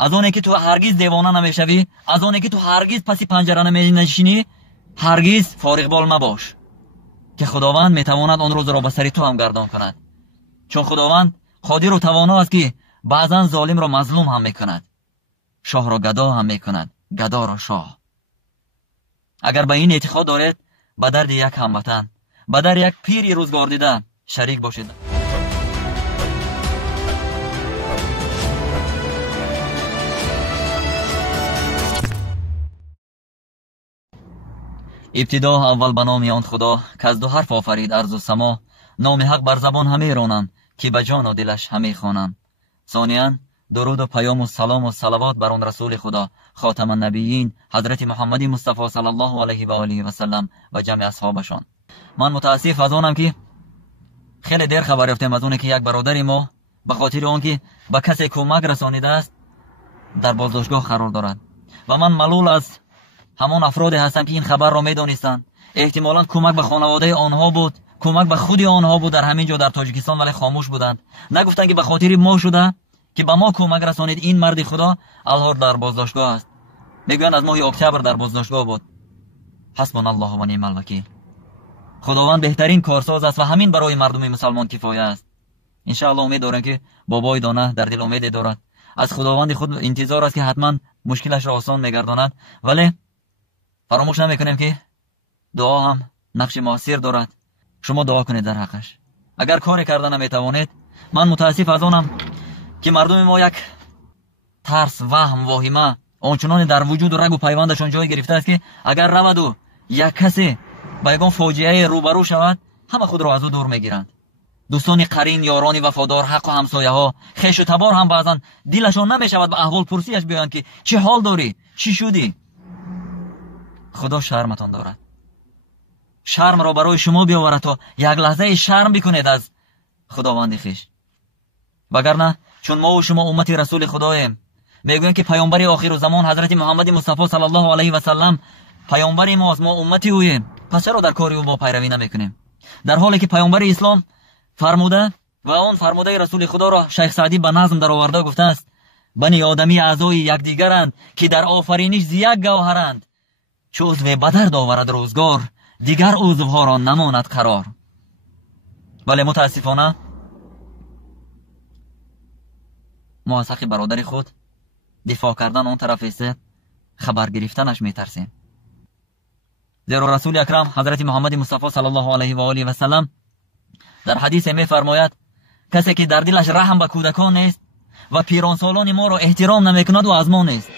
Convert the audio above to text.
از اونه که تو هرگز دیوانه نمیشوی، از اونه که تو هرگز پسی پنجره نمیشینی، هرگز فارغ بال مباش که خداوند میتواند آن روز را به سر تو هم گردان کند. چون خداوند قادر و توانا است که بعضا ظالم را مظلوم هم میکند، شاه را گدا هم میکند، گدا را شاه. اگر به این اعتقاد دارید، به درد یک هموطن، به درد یک پیر روزگار دیده شریک باشید. ابتدا اول به نام آن خدا که از دو حرف آفرید ارض و سما، نام حق بر زبان همه رانم که به جان و دلش همه خوانم. ثانیاً درود و پیام و سلام و صلوات بر آن رسول خدا خاتم النبیین حضرت محمد مصطفی صلی الله علیه و آله و سلم و جمع اصحابشان. من متاسف از آنم که خیلی دیر خبر یافتم از اون که یک برادر ما به خاطر آن که به کسی کمک رسانیده است در بازداشتگاه قرار دارد و من ملول از همان افرادی هستم که این خبر را میدانستند. احتمالاً کمک به خانواده آنها بود، کمک به خود آنها بود در همین جا در تاجیکستان، ولی خاموش بودند. نگفتند که به خاطر ما شده که به ما کمک رسانید. این مرد خدا الان در بازداشتگاه است، میگویند از ماه اکتبر در بازداشتگاه بود. حسبنا الله و نعم الوکیل. خداوند بهترین کارساز است و همین برای مردم مسلمان کفایه است. ان شاء الله امید دارم که بابای دانه در دل امید دارد، از خداوند خود انتظار است که حتما مشکلش را آسان میگرداند، ولی فراموش نمیکنیم که دعا هم نقش موثر دارد. شما دعا کنید در حقش. اگر کاری کردن نمیتوانید، من متاسف از آنم که مردم ما یک ترس، وهم، واهمه آنچنان در وجود و رگ و پیوندشان جای گرفته است که اگر رود و یک کسی با یگان فاجعه روبرو شود، همه خود را از او دور میگیرند. دوستان قرین، یاران وفادار، حق و همسایه ها، خویش و تبار هم بعضا دلشان نمیشود به احوال پرسیش بیایند که چه حال داری، چی شدی. خدا شرمتان دارد. شرم را برای شما بیاورد تا یک لحظه شرم بکنید از خداوند خویش. وگرنه چون ما و شما امت رسول خداییم، میگویند که پیامبر آخر زمان حضرت محمد مصطفی صلی الله علیه و سلم پیامبر ماست، ما امتی اویم، پس چرا در کاری او با پیروی نمیکنیم؟ در حالی که پیامبر اسلام فرموده و اون فرموده رسول خدا را شیخ سعدی به نظم در آورده گفته است: بنی آدمی اعضای یکدیگرند که در آفرینش ز یک گوهرند، چو عضو بدرد آورد روزگار، دیگر عضوها را نماند قرار. ولی متاسفانه ما از حق برادر خود دفاع کردن اون طرف است، خبر گرفتنش میترسیم. زیرا رسول اکرم حضرت محمد مصطفی صلی الله علیه و آله و سلم در حدیث میفرماید کسی که در دلش رحم به کودکان نیست و پیران سالان ما را احترام نمیکند و از ما نیست.